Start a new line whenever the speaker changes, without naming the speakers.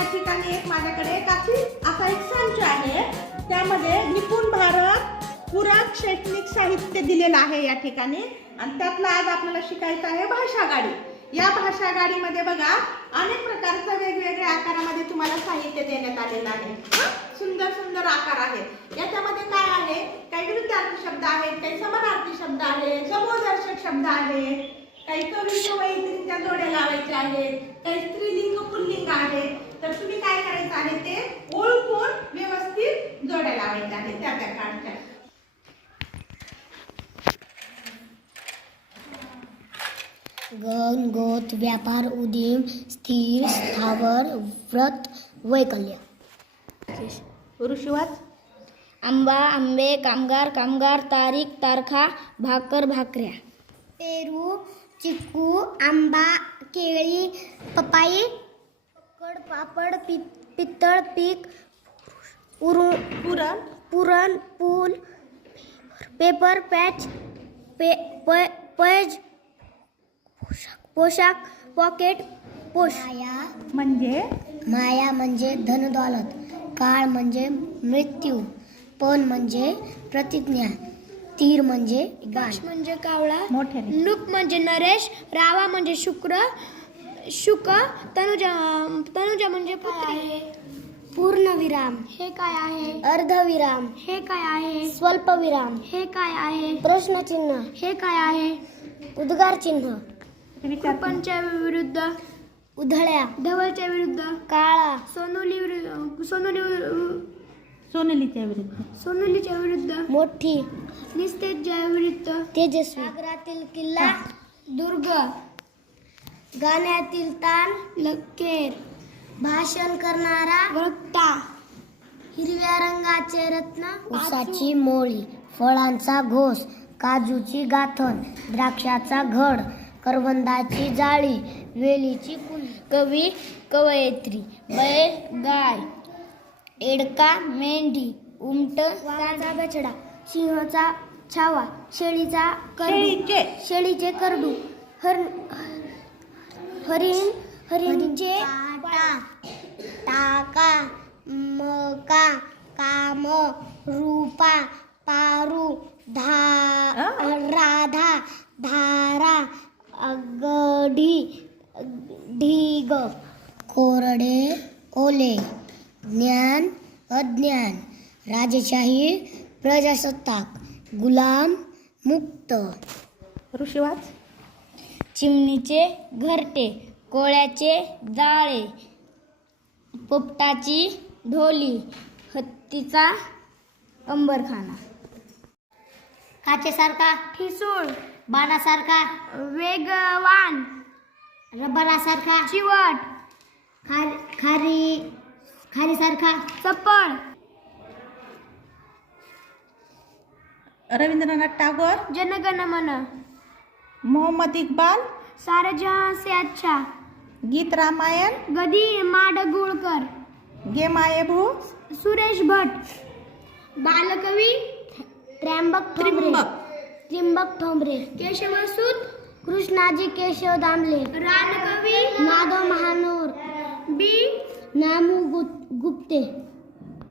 या ठिकाणी एक माझ्याकडे एक अशी असा एक संच आहे. त्यामध्ये निपुण भारत पुरात शैक्षणिक साहित्य दिलेलं आहे या ठिकाणी. आणि त्यातलं आज आपल्याला शिकायचं आहे भाषा गाडी. या भाषा गाडीमध्ये बघा अनेक प्रकारचं वेगवेगळ्या आकारामध्ये तुम्हाला साहित्य देण्यात आलेलं आहे. सुंदर सुंदर आकार आहे. याच्यामध्ये काय आहे? काही विरुद्धार्थी शब्द आहेत काही समानार्थी शब्द आहेत समोदर्शक शब्द आहेत काही कवी कवयित्रींच्या जोड्या लावायच्या आहेत काही स्त्रीलिंग पुल्लिंग आहे तर तुम्ही काय करायचं आहे ते ओळखून व्यवस्थित जोड्या लावायच्या आहेत त्या त्या काळच्या
गण गोत व्यापार उदीम स्थिर स्थावर व्रत वैकल्य.
ऋषिवाच?
आंबा आंबे कामगार कामगार तारीख तारखा भाकर भाकऱ्या. पेरू चिक्कू आंबा केळी पपाई पकड पापड पि पितळ पीक उरू
पुरण.
पुरण पूल पेपर पॅच पे प पैज पोशाख पोशाख पॉकेट पोश. माया.
म्हणजे?
माया म्हणजे धनदौलत काळ म्हणजे मृत्यू पण म्हणजे प्रतिज्ञा तीर म्हणजे गाश म्हणजे कावळा
मोठे
लूप म्हणजे नरेश रावा म्हणजे शुक्र शुक तनुजा तनुजा म्हणजे पुत्री. पूर्णविराम. हे काय आहे? अर्धविराम. हे काय आहे? स्वल्पविराम. हे काय आहे? प्रश्नचिन्ह. हे काय आहे? उद्गार चिन्ह विरुद्ध. उधळ्या. धवलच्या विरुद्ध. काळा. सोनुली विरुद्ध. सोनुली
सोनलीच्या विरुद्ध.
सोनुलीच्या विरुद्ध. मोठी. निस्तेजच्या विरुद्ध. तेजस्वी. सागरातील किल्ला. दुर्ग. गाण्यातील ताण लकेर. भाषण करणारा वक्ता. हिरव्या रंगाचे रत्न उसाची मोळी फळांचा घोस काजूची गाथण द्राक्षाचा घड करवंदाची जाळी वेलीची कुल. कवी कवयित्री बैल गाय एडका मेंढी उमट वाघाचा बछडा सिंहाचा छावा शेळीचा करडू.
शेळीचे.
शेळीचे करडू. हर हरिण हरिणचे टाका मका काम रूपा पारू धा. राधा धारा अगडी ढीग कोरडे ओले ज्ञान अज्ञान राजेशाही प्रजासत्ताक गुलाम मुक्त
ऋषिवाच
चिमणीचे घरटे कोळ्याचे जाळे पोपटाची ढोली हत्तीचा अंबरखाना. काचेसारखा ठिसूळ बाणासारखा वेगवान रबरासारखा चिवट खार खारी खारीसारखा चपळ
रवींद्रनाथ टागोर.
जनगण मन
मोहम्मद इक्बाल
सारे जहां से अच्छा।
गीत रामायण
गदी माडगुळकर।
गे मायेभू
सुरेश भट बालकवी त्र्यंबक
त्रिंबक
त्र्यंबक। ठोंबरे केशवसूत कृष्णाजी केशव दामले। रानकवी नादो महानोर। बी नामू गुप- गुप्ते।